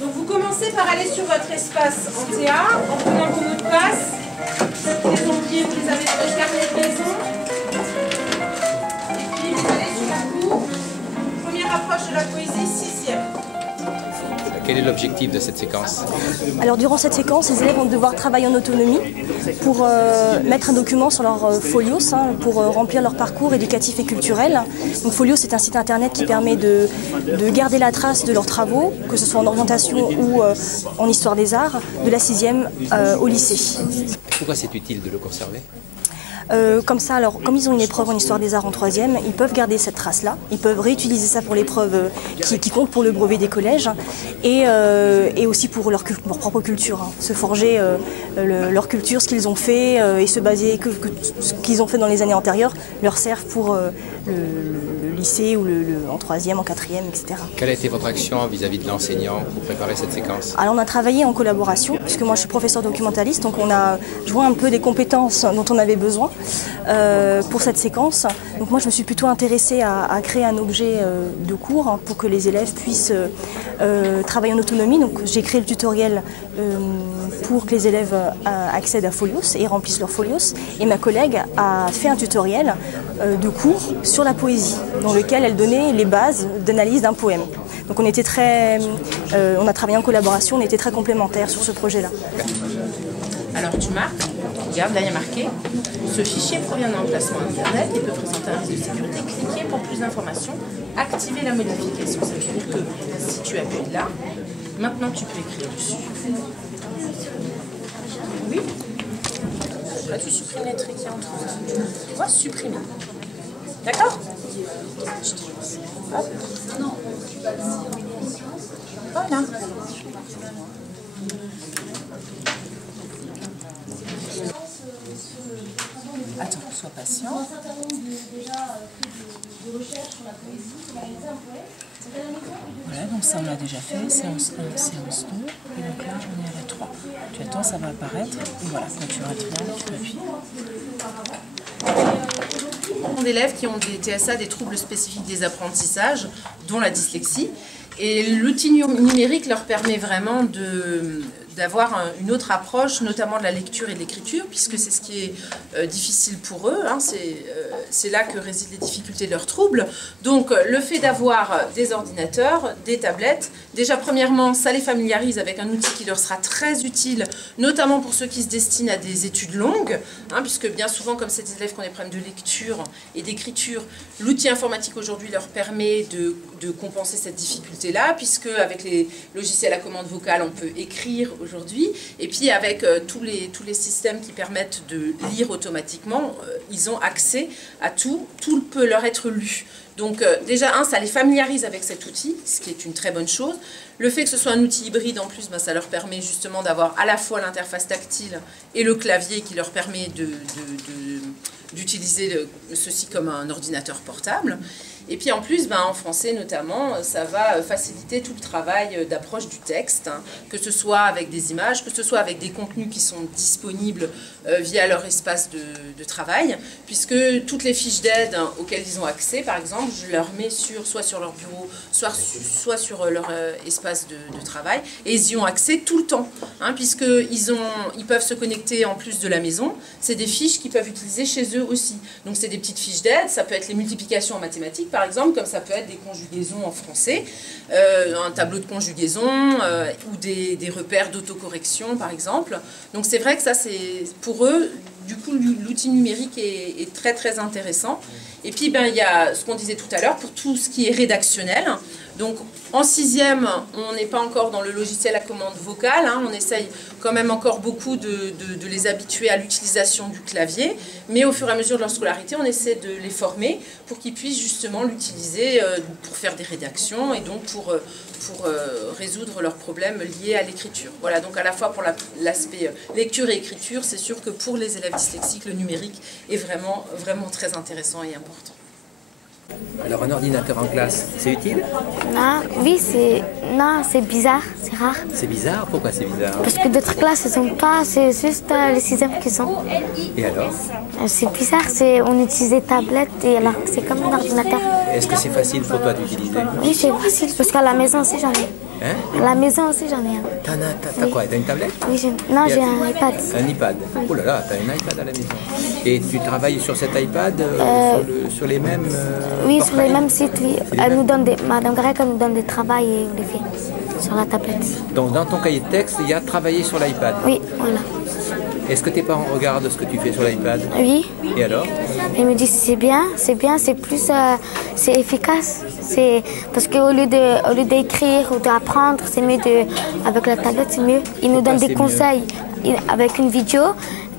Donc vous commencez par aller sur votre espace en TA, en prenant vos mots de passe. Les oubliés, vous les avez dans les carnets de maison. Et puis vous allez sur la cour. Première approche de la poésie, 6e. Quel est l'objectif de cette séquence? Alors durant cette séquence, les élèves vont devoir travailler en autonomie pour mettre un document sur leur Folios, pour remplir leur parcours éducatif et culturel. Donc Folios, c'est un site internet qui permet de garder la trace de leurs travaux, que ce soit en orientation ou en histoire des arts, de la 6e au lycée. Pourquoi c'est utile de le conserver? Comme ça, alors, comme ils ont une épreuve en histoire des arts en 3e, ils peuvent garder cette trace-là. Ils peuvent réutiliser ça pour l'épreuve qui compte pour le brevet des collèges et aussi pour leur propre culture. Se forger leur culture, ce qu'ils ont fait et se baser que ce qu'ils ont fait dans les années antérieures leur servent pour le lycée ou en 3e, en 4e, etc. Quelle a été votre action vis-à-vis de l'enseignant pour préparer cette séquence? Alors on a travaillé en collaboration, puisque moi je suis professeur documentaliste, donc on a joint un peu des compétences dont on avait besoin pour cette séquence. Donc moi je me suis plutôt intéressée à créer un objet de cours pour que les élèves puissent travailler en autonomie. Donc j'ai créé le tutoriel pour que les élèves accèdent à Folios et remplissent leur Folios. Et ma collègue a fait un tutoriel de cours sur la poésie, dans lequel elle donnait les bases d'analyse d'un poème. Donc on a travaillé en collaboration, on était très complémentaires sur ce projet-là. Alors tu marques, regarde, là il y a marqué, ce fichier provient d'un emplacement internet et peut présenter un risque de sécurité. Cliquez pour plus d'informations, activez la modification. Ça veut dire que si tu appuies là, maintenant tu peux écrire dessus. Oui. Là tu supprimes les traits qui y a entre eux. Tu vois, supprimer. D'accord? Hop. Voilà. Attends, sois patient. Voilà, donc ça on l'a déjà fait, séance 1, séance 2, et donc là on est à la 3. Tu attends, ça va apparaître, et voilà, quand tu rates rien, tu appuies. D'élèves qui ont des TSA, des troubles spécifiques des apprentissages, dont la dyslexie. Et l'outil numérique leur permet vraiment d'avoir une autre approche, notamment de la lecture et de l'écriture, puisque c'est ce qui est difficile pour eux. C'est là que résident les difficultés de leurs troubles. Donc le fait d'avoir des ordinateurs, des tablettes, déjà premièrement, ça les familiarise avec un outil qui leur sera très utile, notamment pour ceux qui se destinent à des études longues, puisque bien souvent, comme c'est des élèves qui ont des problèmes de lecture et d'écriture, l'outil informatique aujourd'hui leur permet de compenser cette difficulté-là, puisque avec les logiciels à commande vocale, on peut écrire aujourd'hui, et puis avec tous les systèmes qui permettent de lire automatiquement, ils ont accès à tout peut leur être lu. Donc déjà, ça les familiarise avec cet outil, ce qui est une très bonne chose. Le fait que ce soit un outil hybride en plus, ça leur permet justement d'avoir à la fois l'interface tactile et le clavier qui leur permet d'utiliser ceci comme un ordinateur portable. Et puis en plus, en français notamment, ça va faciliter tout le travail d'approche du texte, que ce soit avec des images, que ce soit avec des contenus qui sont disponibles via leur espace de travail, puisque toutes les fiches d'aide auxquelles ils ont accès, par exemple, je leur mets soit sur leur bureau, soit sur leur espace de travail, et ils y ont accès tout le temps, puisqu'ils peuvent se connecter en plus de la maison. C'est des fiches qu'ils peuvent utiliser chez eux aussi. Donc c'est des petites fiches d'aide, ça peut être les multiplications en mathématiques, par exemple, comme ça peut être des conjugaisons en français, un tableau de conjugaison ou des repères d'autocorrection, par exemple. Donc c'est vrai que ça, c'est pour eux, du coup, l'outil numérique est très très intéressant. Et puis, il y a ce qu'on disait tout à l'heure, pour tout ce qui est rédactionnel. Donc, en 6e, on n'est pas encore dans le logiciel à commande vocale. On essaye quand même encore beaucoup de les habituer à l'utilisation du clavier. Mais au fur et à mesure de leur scolarité, on essaie de les former pour qu'ils puissent justement l'utiliser pour faire des rédactions et donc pour résoudre leurs problèmes liés à l'écriture. Voilà, donc à la fois pour l'aspect lecture et écriture, c'est sûr que pour les élèves dyslexiques, le numérique est vraiment, vraiment très intéressant et important. Alors un ordinateur en classe, c'est utile? Non, oui, c'est bizarre, c'est rare. C'est bizarre? Pourquoi c'est bizarre? Parce que d'autres classes, elles sont pas, c'est juste les 6e qui sont. Et alors? C'est bizarre, on utilise des tablettes et alors c'est comme un ordinateur. Est-ce que c'est facile pour toi d'utiliser? Oui, c'est facile, parce qu'à la maison aussi j'en ai. Hein? À la maison aussi, j'en ai un. T'as quoi? T'as une tablette? Oui, non, j'ai un iPad. Un iPad. Oh là là, t'as un iPad à la maison. Et tu travailles sur cet iPad sur les mêmes Oui, sur portails? les mêmes sites, oui. Madame Grec, elle nous donne des travaux et on les fait sur la tablette. Donc dans ton cahier de texte, il y a travailler sur l'iPad. Oui, voilà. Est-ce que tes parents regardent ce que tu fais sur l'iPad? Oui. Et alors? Ils me disent c'est bien, c'est plus, c'est efficace. C'est parce qu'au lieu d'écrire ou d'apprendre, c'est mieux avec la tablette, c'est mieux. Ils nous donnent des conseils avec une vidéo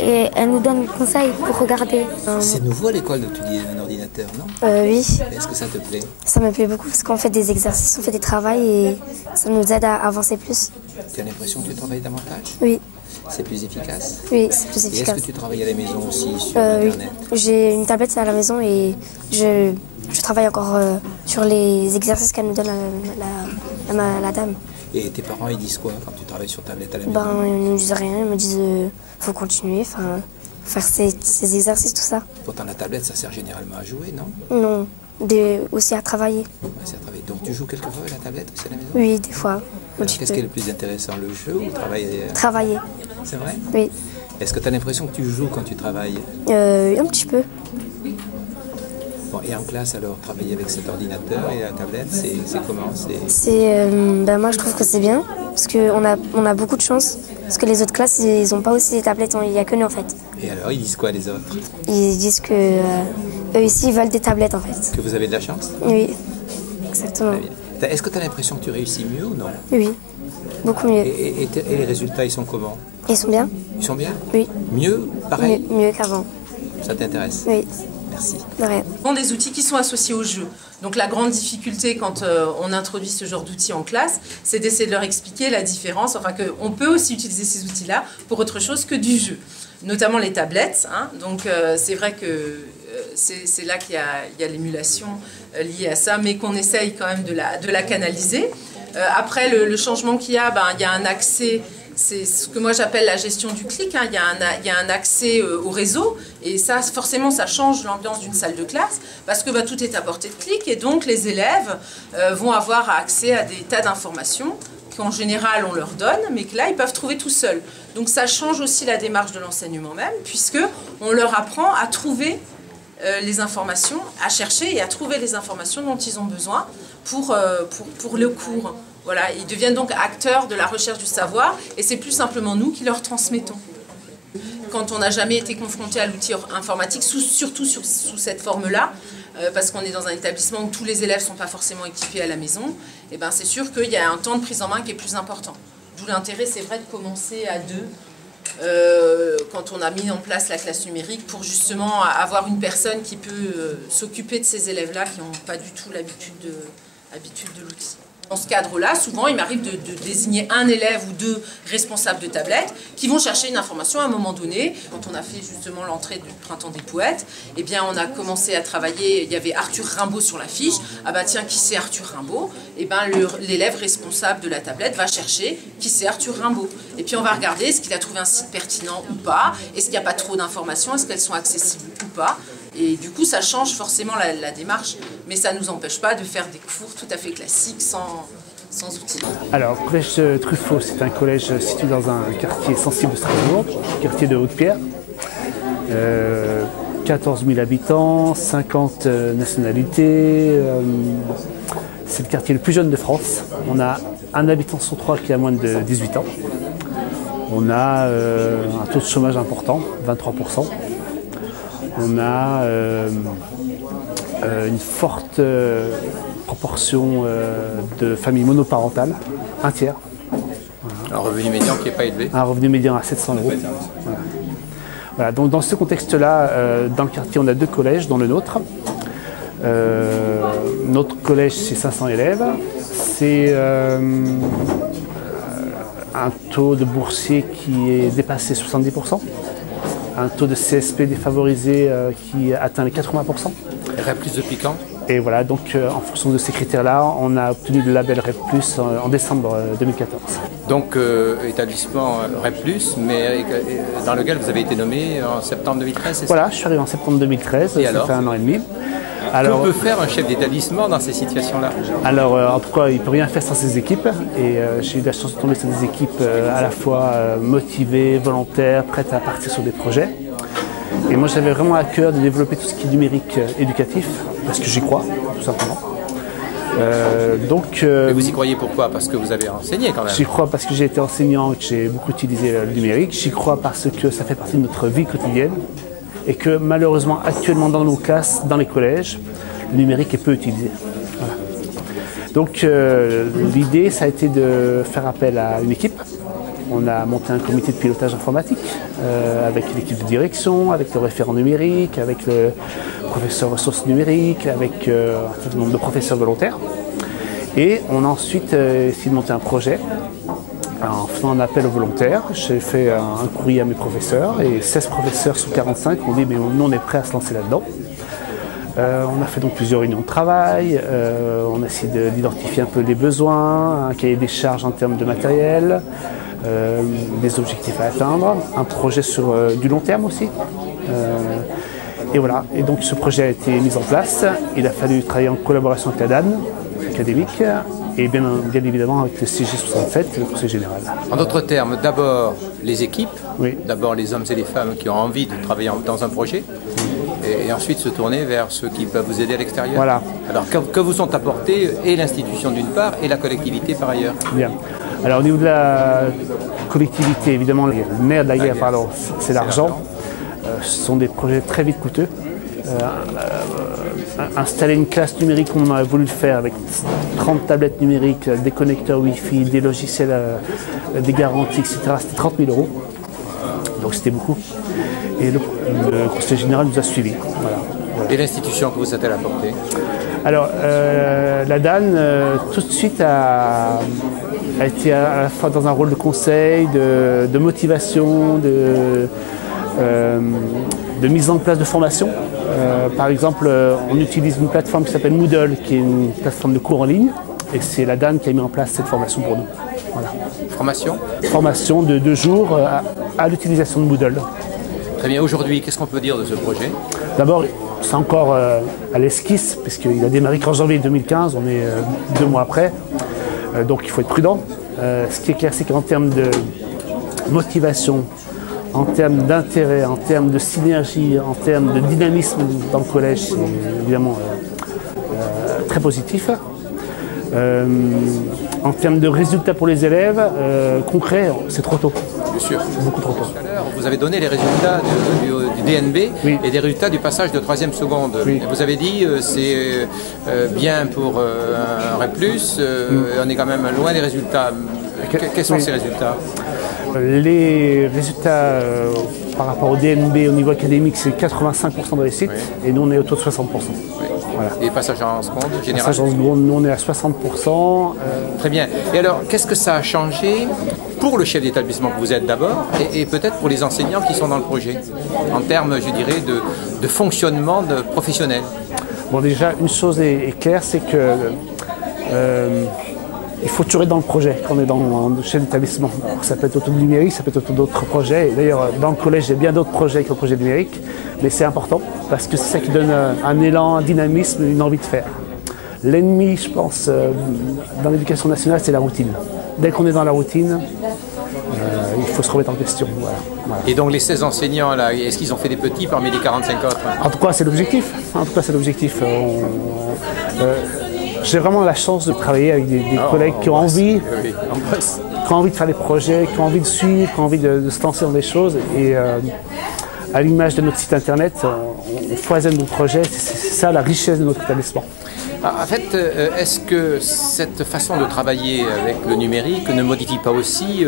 et elle nous donne des conseils pour regarder. C'est nouveau à l'école d'étudier un ordinateur, non? Oui, Est-ce que ça te plaît? ça me plaît beaucoup parce qu'on fait des exercices, on fait des travaux et ça nous aide à avancer plus. Tu as l'impression que tu travailles davantage? Oui, C'est plus efficace? oui, c'est plus Et est-ce efficace. que tu travailles à la maison aussi sur Oui, Internet? j'ai une tablette à la maison et je travaille encore sur les exercices qu'elle nous donne la dame. Et tes parents, ils disent quoi quand tu travailles sur tablette à la maison? Ben, ils ne me disent rien, ils me disent faut continuer, faire ces exercices, tout ça. Pourtant, la tablette, ça sert généralement à jouer, non? Non, aussi à travailler. Ouais, c'est à travailler. Donc tu joues quelquefois avec la tablette aussi à la maison? Oui, des fois, un Alors, petit qu'est-ce peu. qui est le plus intéressant, le jeu ou travailler? Travailler, C'est vrai? oui, Est-ce que tu as l'impression que tu joues quand tu travailles? un petit peu. Bon, et en classe, alors, travailler avec cet ordinateur et la tablette, c'est comment? Moi je trouve que c'est bien parce qu'on a beaucoup de chance parce que les autres classes ils n'ont pas aussi des tablettes, il n'y a que nous en fait. Et alors, ils disent quoi les autres? Ils disent que eux ici ils veulent des tablettes en fait. Que vous avez de la chance? Oui, exactement. Très bien. Est-ce que tu as l'impression que tu réussis mieux ou non? Oui, beaucoup mieux. Et les résultats, ils sont comment? Ils sont bien? Ils sont bien? Oui, Mieux? Pareil? mieux qu'avant. Ça t'intéresse? Oui, Merci. de rien. Des outils qui sont associés au jeu. Donc la grande difficulté quand on introduit ce genre d'outils en classe, c'est d'essayer de leur expliquer la différence, enfin qu'on peut aussi utiliser ces outils-là pour autre chose que du jeu. Notamment les tablettes, hein. Donc c'est vrai que c'est là qu'il y a l'émulation liée à ça, mais qu'on essaye quand même de la canaliser. Après le changement qu'il y a, il y a un accès. C'est ce que moi j'appelle la gestion du clic, hein. Il y a un accès au réseau et ça forcément ça change l'ambiance d'une salle de classe parce que tout est à portée de clic et donc les élèves vont avoir accès à des tas d'informations qu'en général on leur donne mais que là ils peuvent trouver tout seuls. Donc ça change aussi la démarche de l'enseignement même puisque on leur apprend à trouver les informations, à chercher et à trouver les informations dont ils ont besoin pour le cours. Voilà, ils deviennent donc acteurs de la recherche du savoir et c'est plus simplement nous qui leur transmettons. Quand on n'a jamais été confronté à l'outil informatique, surtout sous cette forme-là, parce qu'on est dans un établissement où tous les élèves ne sont pas forcément équipés à la maison, et c'est sûr qu'il y a un temps de prise en main qui est plus important. D'où l'intérêt, c'est vrai, de commencer à deux, quand on a mis en place la classe numérique, pour justement avoir une personne qui peut s'occuper de ces élèves-là qui n'ont pas du tout l'habitude de l'outil. Dans ce cadre-là, souvent, il m'arrive de désigner un élève ou deux responsables de tablette qui vont chercher une information à un moment donné. Quand on a fait justement l'entrée du Printemps des Poètes, eh bien, on a commencé à travailler, il y avait Arthur Rimbaud sur la fiche. Ah tiens, qui c'est Arthur Rimbaud? Eh bien, l'élève responsable de la tablette va chercher qui c'est Arthur Rimbaud. Et puis, on va regarder est-ce qu'il a trouvé un site pertinent ou pas, est-ce qu'il n'y a pas trop d'informations, est-ce qu'elles sont accessibles ou pas. Et du coup, ça change forcément la démarche, mais ça ne nous empêche pas de faire des cours tout à fait classiques sans outils. Alors, le collège Truffaut, c'est un collège situé dans un quartier sensible de Strasbourg, quartier de Haute-Pierre. 14 000 habitants, 50 nationalités. C'est le quartier le plus jeune de France. On a un habitant sur 3 qui a moins de 18 ans. On a un taux de chômage important, 23%. On a une forte proportion de familles monoparentales, un tiers. Un revenu médian qui n'est pas élevé. Un revenu médian à 700 €. Voilà, donc dans ce contexte-là, dans le quartier, on a 2 collèges, dont le nôtre. Notre collège, c'est 500 élèves. C'est un taux de boursiers qui est dépassé 70%. Un taux de CSP défavorisé qui atteint les 80%. REP+ depuis quand? Et voilà, donc en fonction de ces critères-là, on a obtenu le label REP+, en décembre 2014. Donc établissement REP+, mais dans lequel vous avez été nommé en septembre 2013, c'est ça? Voilà, je suis arrivé en septembre 2013, ça fait 1 an et demi. Que peut faire un chef d'établissement dans ces situations-là? Alors, en tout cas, il ne peut rien faire sans ses équipes. Et j'ai eu la chance de tomber sur des équipes à la fois motivées, volontaires, prêtes à partir sur des projets. Et moi, j'avais vraiment à cœur de développer tout ce qui est numérique éducatif, parce que j'y crois, tout simplement. Mais vous y croyez pourquoi? Parce que vous avez enseigné quand même. J'y crois parce que j'ai été enseignant et que j'ai beaucoup utilisé le numérique. J'y crois parce que ça fait partie de notre vie quotidienne. Et que malheureusement, actuellement dans nos classes, dans les collèges, le numérique est peu utilisé. Voilà. Donc l'idée, ça a été de faire appel à une équipe. On a monté un comité de pilotage informatique avec l'équipe de direction, avec le référent numérique, avec le professeur ressources numériques, avec un certain nombre de professeurs volontaires. Et on a ensuite essayé de monter un projet en faisant un appel aux volontaires. J'ai fait un courrier à mes professeurs et 16 professeurs sur 45 ont dit mais nous on est prêts à se lancer là-dedans. On a fait donc plusieurs réunions de travail, on a essayé d'identifier un peu les besoins, un cahier des charges en termes de matériel, des objectifs à atteindre, un projet sur du long terme aussi. Et voilà, et donc ce projet a été mis en place. Il a fallu travailler en collaboration avec la DAN académique et bien évidemment avec le CG67, le Conseil général. En d'autres termes, d'abord les équipes, oui. D'abord les hommes et les femmes qui ont envie de travailler dans un projet, et ensuite se tourner vers ceux qui peuvent vous aider à l'extérieur. Voilà. Alors que vous sont apportés et l'institution d'une part et la collectivité par ailleurs? Bien. Alors au niveau de la collectivité, évidemment, le nerf de la guerre, pardon, c'est l'argent. Ce sont des projets très vite coûteux. Installer une classe numérique comme on a voulu le faire avec 30 tablettes numériques, des connecteurs Wi-Fi, des logiciels, des garanties, etc. C'était 30 000 €. Donc c'était beaucoup. Et le Conseil général nous a suivis. Voilà. Et l'institution que vous a-t-elle apportée? Alors la DAN tout de suite a été à la fois dans un rôle de conseil, de motivation, de mise en place de formation. Par exemple, on utilise une plateforme qui s'appelle Moodle, qui est une plateforme de cours en ligne, et c'est la DAN qui a mis en place cette formation pour nous. Voilà. Formation? Formation de 2 jours à l'utilisation de Moodle. Très bien. Aujourd'hui, qu'est-ce qu'on peut dire de ce projet? D'abord, c'est encore à l'esquisse, puisqu'il a démarré qu'en janvier 2015, on est 2 mois après, donc il faut être prudent. Ce qui est clair, c'est qu'en termes de motivation, en termes d'intérêt, en termes de synergie, en termes de dynamisme dans le collège, c'est évidemment très positif. En termes de résultats pour les élèves, concrets, c'est trop tôt. Bien sûr. Beaucoup trop tôt. Tout à l'heure, vous avez donné les résultats du DNB, oui. Et des résultats du passage de 3e seconde. Oui. Vous avez dit c'est bien pour un REP+, on est quand même loin des résultats. Quels sont ces résultats? Les résultats par rapport au DNB au niveau académique, c'est 85% de réussite, oui. Et nous on est autour de 60%. Oui. Voilà. Et passage en seconde général? Passage en seconde, nous on est à 60%. Très bien. Et alors, qu'est-ce que ça a changé pour le chef d'établissement que vous êtes d'abord, et peut-être pour les enseignants qui sont dans le projet, en termes, je dirais, de fonctionnement professionnel? Bon, déjà, une chose est claire, c'est que il faut toujours être dans le projet quand on est dans le chef d'établissement. Ça peut être autour du numérique, ça peut être autour d'autres projets. Et d'ailleurs, dans le collège, il y a bien d'autres projets que le projet numérique. Mais c'est important parce que c'est ça qui donne un élan, un dynamisme, une envie de faire. L'ennemi, je pense, dans l'éducation nationale, c'est la routine. Dès qu'on est dans la routine, il faut se remettre en question. Voilà. Voilà. Et donc les 16 enseignants, là, est-ce qu'ils ont fait des petits parmi les 45 autres? En tout cas, c'est l'objectif. En tout cas, c'est l'objectif. J'ai vraiment la chance de travailler avec des collègues qui ont envie, qui ont envie de faire des projets, qui ont envie de suivre, qui ont envie de se lancer dans des choses. Et à l'image de notre site internet, on foisonne nos projets. C'est ça la richesse de notre établissement. En fait, est-ce que cette façon de travailler avec le numérique ne modifie pas aussi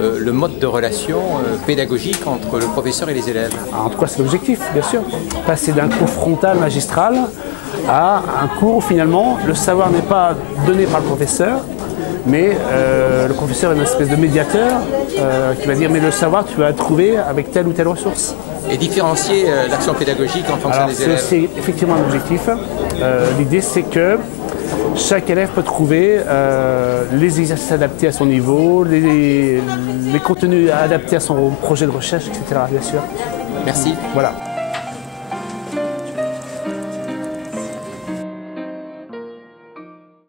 le mode de relation pédagogique entre le professeur et les élèves? En tout cas, c'est l'objectif, bien sûr. Passer d'un cours frontal magistral à un cours où finalement le savoir n'est pas donné par le professeur, mais le professeur est une espèce de médiateur qui va dire mais le savoir tu vas le trouver avec telle ou telle ressource. Et différencier l'action pédagogique en fonction des élèves. C'est effectivement un objectif. L'idée c'est que chaque élève peut trouver les exercices adaptés à son niveau, les contenus adaptés à son projet de recherche, etc. Bien sûr. Merci. Voilà.